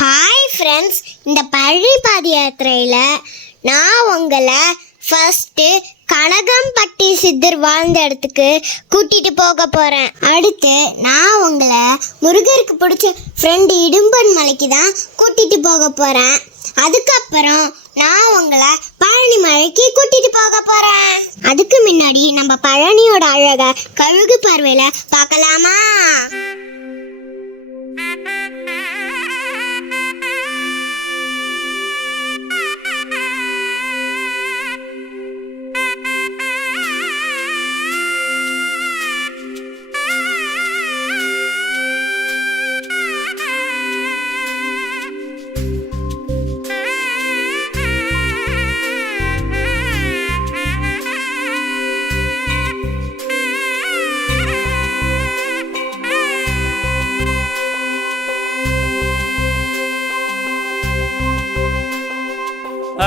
Hi friends, இந்த பழனி பாத யாத்திரையில் நான் உங்களை ஃபஸ்ட்டு கனகம்பட்டி சித்தர் வாழ்ந்த இடத்துக்கு கூட்டிகிட்டு போக போகிறேன். அடுத்து நான் உங்களை முருகருக்கு பிடிச்ச ஃப்ரெண்டு இடும்பன் மலைக்கு தான் கூட்டிகிட்டு போக போகிறேன். அதுக்கப்புறம் நான் உங்களை பழனி மலைக்கு கூட்டிகிட்டு போக போகிறேன். அதுக்கு முன்னாடி நம்ம பழனியோட அழகை கழுகு பார்வையில் பார்க்கலாமா?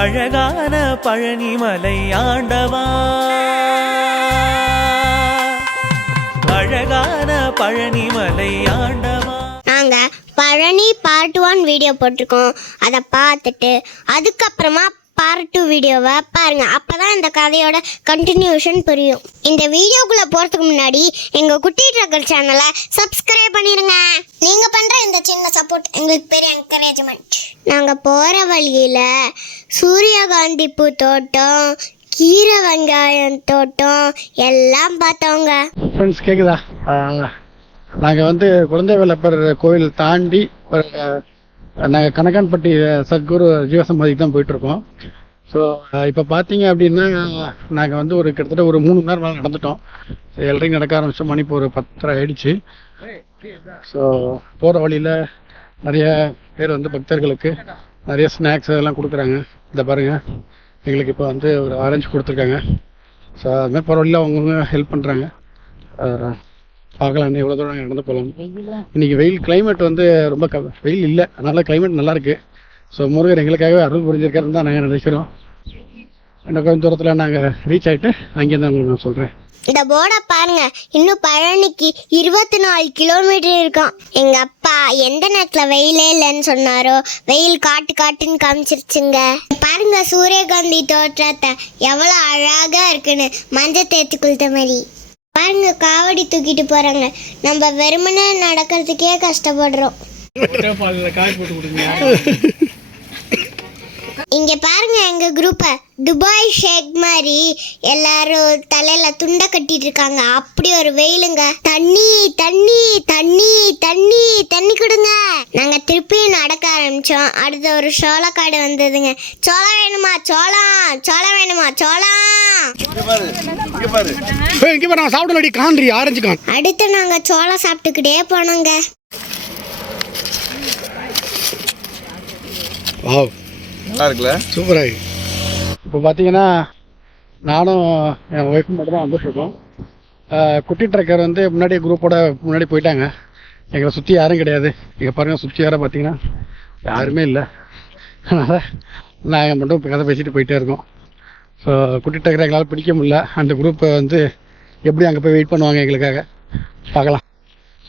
அழகான பழனிமலை ஆண்டவா, அழகான பழனிமலை ஆண்டவா. நாங்க பழனி பார்ட் 1 வீடியோ போட்டிருக்கோம். அதை பார்த்துட்டு அதுக்கப்புறமா பார்ட் 2 வீடியோவை பாருங்க. அப்பதான் இந்த கதையோட கண்டினியூஷன் புரியும். இந்த வீடியோக்குள்ள போறதுக்கு முன்னாடி எங்க குட்டி ட்ரக்கர் சேனலை சப்ஸ்கிரைப் பண்ணிருங்க. நீங்க பண்ற இந்த சின்ன சப்போர்ட் எங்களுக்கு பெரிய என்கரேஜ்மெண்ட். நாங்க போற வழியில சூரியகாந்தி பூ தோட்டம், கீரை வெங்காயம் தோட்டம் எல்லாம் பார்த்தோங்க. ஃப்ரெண்ட்ஸ் கேக்குதா? நாங்கள் வந்து குழந்தை வேலப்பர் கோயில் தாண்டி நாங்கள் கனகான்பட்டி சத்குரு ஜீவசமாதிக்கு தான் போயிட்டுருக்கோம். ஸோ இப்போ பார்த்தீங்க அப்படின்னா நாங்கள் வந்து கிட்டத்தட்ட ஒரு 3 மணி நேரம் மேலே நடந்துட்டோம். 7:30 நடக்க ஆரம்பிச்சோம். மணி இப்போ ஒரு 10:30 ஆயிடுச்சு. ஸோ போகிற வழியில் நிறைய பேர் வந்து பக்தர்களுக்கு நிறைய ஸ்நாக்ஸ் அதெல்லாம் கொடுக்குறாங்க. இதை பாருங்கள், எங்களுக்கு இப்போ வந்து ஒரு ஆரஞ்சு கொடுத்துருக்காங்க. ஸோ அதுமாதிரி போகிற வழியில் அவங்கவுங்க ஹெல்ப் பண்ணுறாங்க. பார்க்கலாம், எவ்வளோ தூரம் நடந்து போகலாம். இன்றைக்கி வெயில் கிளைமேட் வந்து ரொம்ப வெயில் இல்லை, அதனால் கிளைமேட் நல்லாயிருக்கு. ஸோ முருகர் எங்களுக்காகவே அருள் புரிஞ்சிருக்காருன்னு தான் நாங்கள் நினைக்கிறோம். இன்னும் கொஞ்சம் தூரத்தில் நாங்கள் ரீச் ஆகிட்டு அங்கேருந்து உங்களுக்கு நான் சொல்கிறேன். இந்த போர்டை பாருங்க, இன்னும் பழனிக்கு 24 கிலோமீட்டர் இருக்கும். எங்க அப்பா எந்த நேரத்துல வெயிலே இல்லைன்னு சொன்னாரோ வெயில் காட்டுன்னு காமிச்சிருச்சுங்க. பாருங்க சூரியகாந்தி தோற்றத்தை எவ்வளவு அழகா இருக்குன்னு, மஞ்சள் தேய்ச்சி குளித்த மாதிரி. பாருங்க காவடி தூக்கிட்டு போறாங்க. நம்ம வெறுமனே நடக்கிறதுக்கே கஷ்டப்படுறோம். இங்க பாருங்க எங்க குரூப்பை துபாய் ஷேக் மாதிரி எல்லாரும் தலையில துண்டை கட்டிட்டு இருக்காங்க. அப்படி ஒரு வெயிலுங்க. தண்ணி தண்ணி தண்ணி தண்ணி தண்ணி கொடுங்க. நாங்க திருப்பியும் நடக்க ஆரம்பிச்சோம். அடுத்த ஒரு சோளக்காடு வந்ததுங்க. சோளம் வேணுமா? சோளம் வேணுமா? அடுத்து நாங்க சோளம் சாப்பிட்டுக்கிட்டே போனோங்க. நல்லா இருக்குல்ல, சூப்பராக. இப்போ பார்த்தீங்கன்னா நானும் என் ஒய்ஃபும் மட்டும் தான் வந்துட்டுருக்கோம். குட்டி ட்ரக்கர் வந்து முன்னாடி குரூப்போட முன்னாடி போயிட்டாங்க. எங்களை சுற்றி யாரும் கிடையாது. இங்கே பாருங்கள், சுற்றி யாரை பார்த்தீங்கன்னா யாருமே இல்லை. அதனால் நாங்கள் மட்டும் இப்போ கதை பேசிட்டு போயிட்டே இருக்கோம். ஸோ குட்டி ட்ரக்கரை எங்களால் பிடிக்க முடியல. அந்த குரூப்பை வந்து எப்படி அங்கே போய் வெயிட் பண்ணுவாங்க எங்களுக்காக பார்க்கலாம்.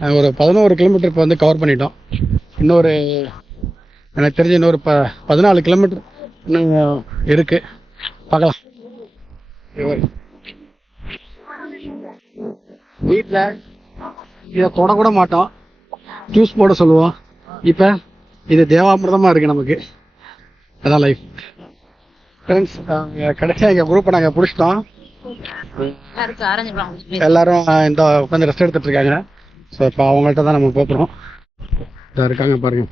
நாங்கள் ஒரு 11 கிலோமீட்டர் இப்போ வந்து கவர் பண்ணிட்டோம். இன்னொரு எனக்கு தெரிஞ்ச இன்னொரு 14 கிலோமீட்டர் இன்னும் இருக்கு, பார்க்கலாம். வீட்டில் இதை தொடக்கூட மாட்டோம், ஜூஸ் போட சொல்லுவோம். இப்போ இது தேவாமிர்தமாக இருக்குது நமக்கு. அதான் லைஃப். ஃப்ரெண்ட்ஸ், கடைசியாக எங்கள் குரூப்பை நாங்கள் பிடிச்சிட்டோம். எல்லாரும் இந்த உட்காந்து ரெஸ்ட் எடுத்துட்டு இருக்காங்க. ஸோ இப்போ அவங்கள்ட்ட தான் நம்ம போகிறோம். இதாக இருக்காங்க பாருங்க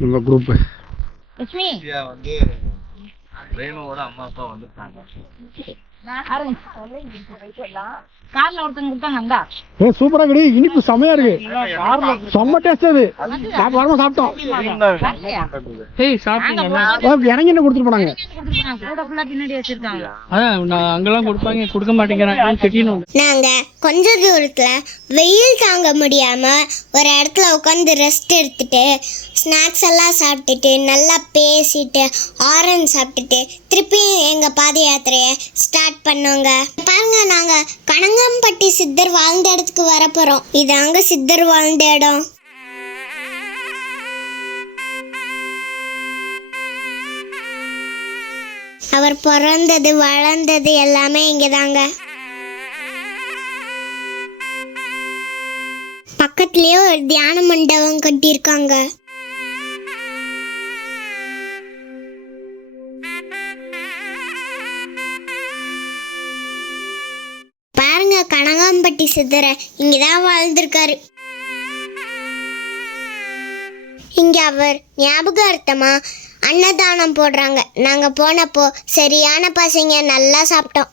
நம்ம குரூப். வந்து ரேணுவோட அம்மா அப்பா வந்துட்டாங்க. சூப்பரா கடி, இனிப்பு செமையா இருக்கு, செம்ம டேஸ்ட். அது நான் வரமா சாப்பிட்டோம். இறங்கி என்ன கொடுத்துட்டு போனாங்க? அங்கெல்லாம் கொடுப்பாங்க, கொடுக்க மாட்டேங்கிறாங்க. நாங்க கொஞ்ச தூரத்துல வெயில் தாங்க முடியாம ஒரு இடத்துல உட்காந்து ரெஸ்ட் எடுத்துட்டு ஸ்நாக்ஸ் எல்லாம் சாப்பிட்டுட்டு நல்லா பேசிட்டு ஆரஞ்சு சாப்பிட்டுட்டு திருப்பி எங்க பாத யாத்திரையை ஸ்டார்ட் பண்ணோங்க. பாருங்க, நாங்க கனகம்பட்டி சித்தர் வாழ்ந்த இடத்துக்கு வரப்போறோம். இதாங்க சித்தர் வாழ்ந்த இடம். அவர் பிறந்தது வளர்ந்தது எல்லாமே இங்கதாங்க. பக்கத்துலயே ஒரு தியான மண்டபம் கட்டியிருக்காங்க. பாருங்க, கனகாம்பட்டி சித்தரை இங்கதான் வாழ்ந்திருக்காரு. இங்க அவர் ஞாபகார்த்தமா அன்னதானம் போடுறாங்க. நாங்க போனப்போ சரியான பசங்க, நல்லா சாப்பிட்டோம்.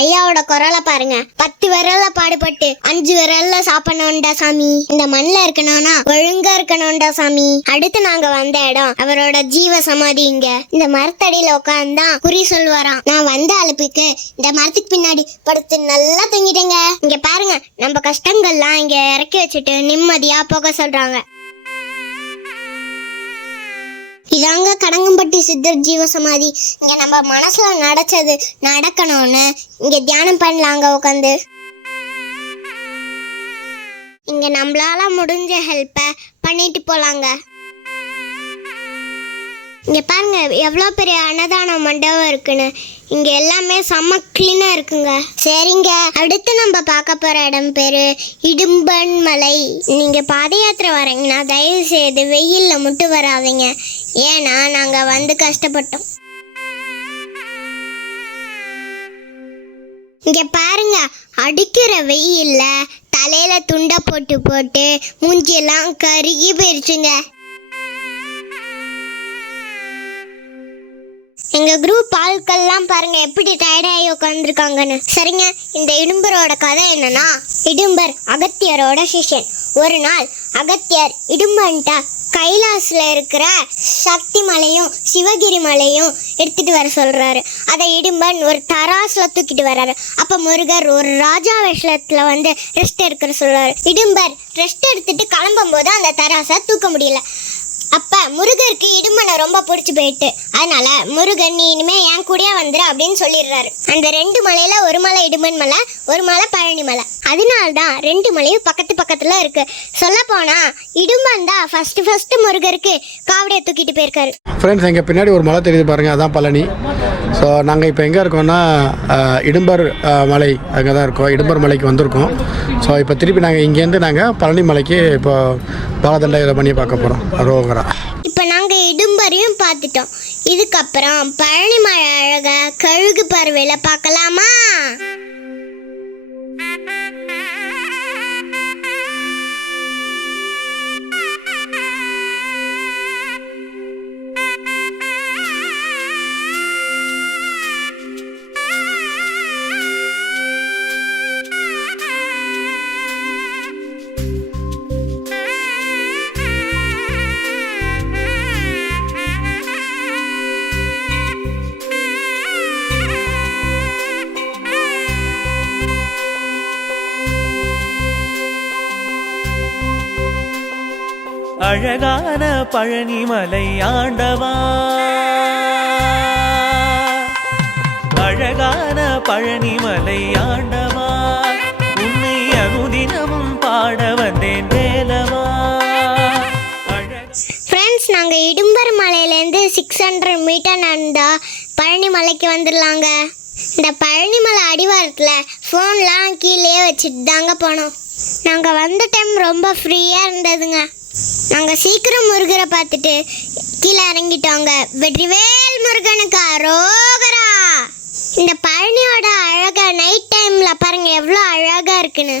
ஐயாவோட குரலை பாருங்க. 10 விரல்ல பாடுபட்டு 5 விரல்ல சாப்பிடணும்டா சாமி. இந்த மண்ணில் இருக்கணும்னா ஒழுங்கா இருக்கணும்டா சாமி. அடுத்து நாங்க வந்த இடம் அவரோட ஜீவ சமாதி. இங்க இந்த மரத்தடியில உட்காந்துதான் குறி சொல்லுவாராம். நான் வந்த அலுப்புக்கு இந்த மரத்துக்கு பின்னாடி படுத்து நல்லா தூங்கிட்டேங்க. இங்க பாருங்க, நம்ம கஷ்டங்கள்லாம் இங்க இறக்கி வச்சுட்டு நிம்மதியா போக சொல்றாங்க. இதாங்க கடங்கம்பட்டி சித்தர் ஜீவ சமாதி. இங்க நம்ம மனசுல நடச்சது நடக்கணும்னு இங்க தியானம் பண்ணலாங்க உட்காந்து. இங்க நம்மளால முடிஞ்ச ஹெல்ப்பை பண்ணிட்டு போலாங்க. இங்க பாருங்க எவ்வளோ பெரிய அன்னதான மண்டபம் இருக்குன்னு. இங்க எல்லாமே செம்ம கிளீனா இருக்குங்க. சரிங்க, அடுத்து நம்ம பார்க்க போற இடம் பேரு இடும்பன் மலை. நீங்க பாத யாத்திரை வரீங்கன்னா தயவு செய்து வெயில்ல மட்டும் வராதீங்க. ஏன்னா நாங்க வந்து கஷ்டப்பட்டோம். இங்க பாருங்க, அடிக்கிற வெயில்ல தலையில துண்டை போட்டு போட்டு மூஞ்சியெல்லாம் கருகி போயிருச்சுங்க. எங்க குரூப் ஆட்கள்லாம் பாருங்க எப்படி டயர்டாகி உட்காந்துருக்காங்கன்னு. சரிங்க, இந்த இடும்பரோட கதை என்னன்னா, இடும்பர் அகத்தியரோட சிஷ்யன். ஒரு நாள் அகத்தியர் இடும்பன்ட்டா கைலாசில் இருக்கிற சக்தி மலையும் சிவகிரி மலையும் எடுத்துட்டு வர சொல்றாரு. அதை இடும்பன் ஒரு தராசுல தூக்கிட்டு வர்றாரு. அப்ப முருகர் ஒரு ராஜா வேஷத்துல வந்து ரெஸ்ட் எடுக்கிற சொல்றாரு. இடும்பர் ரெஸ்ட் எடுத்துட்டு கிளம்பும் போது அந்த தராசை தூக்க முடியல. அப்ப முருகருக்கு இடும்பனை ரொம்ப பிடிச்சி போயிட்டு, அதனால முருகன் நீ இனிமே என் கூடயே வந்துரு அப்படின்னு சொல்லிடுறாரு. அந்த 2 மலையில ஒரு மலை இடும்பன் மலை, ஒரு மலை பழனி மலை. அதனால்தான் 2 மலையும் பக்கத்து பக்கத்துல இருக்கு. சொல்ல போனா இடும்பன் தான் ஃபர்ஸ்ட் முருகருக்கு காவடியை தூக்கிட்டு போயிருக்காரு. ஃப்ரெண்ட்ஸ், எங்கள் பின்னாடி ஒரு மலை தெரியுது பாருங்கள், அதான் பழனி. ஸோ நாங்கள் இப்போ எங்கே இருக்கோம்னா இடும்பர் மலை, அங்கே தான் இருக்கோம். இடும்பர் மலைக்கு வந்திருக்கோம். ஸோ இப்போ திருப்பி நாங்கள் இங்கேருந்து நாங்கள் பழனி மலைக்கு இப்போ பாலதண்டை இதை பண்ணி பார்க்க போகிறோம். ரோகரா. இப்போ நாங்கள் இடும்பரையும் பார்த்துட்டோம். இதுக்கப்புறம் பழனி மலை அழகா கழுகு பறவையில பார்க்கலாமா? அழகான பழனிமலை ஆண்டவா, அழகான பழனிமலை ஆண்டவா, உன்னை அனுதினமும் பாட வந்தேன் வேலவா. ஃப்ரெண்ட்ஸ், நாங்கள் இடும்பர் மலையிலேருந்து 600 மீட்டர் நடந்தா பழனி மலைக்கு வந்துடலாங்க. இந்த பழனி மலை அடிவாரத்தில் ஃபோன்லாம் கீழே வச்சுட்டு தாங்க போனோம். நாங்கள் வந்த டைம் ரொம்ப ஃப்ரீயாக இருந்ததுங்க. நாங்கள் சீக்கிரம் முருகரை பார்த்துட்டு கீழே இறங்கிட்டோங்க. வெற்றிவேல் முருகனுக்கு அரோகரா. இந்த பழனியோட அழகா நைட் டைம்ல பாருங்க எவ்வளோ அழகா இருக்குன்னு.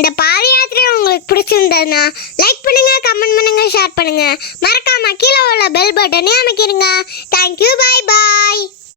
இந்த பாத யாத்திரை உங்களுக்கு பிடிச்சிருந்ததுன்னா லைக் பண்ணுங்க, கமெண்ட் பண்ணுங்க, ஷேர் பண்ணுங்க. மறக்காம கீழே உள்ள பெல் பட்டனை அமைக்கிடுங்க. Thank you, bye bye.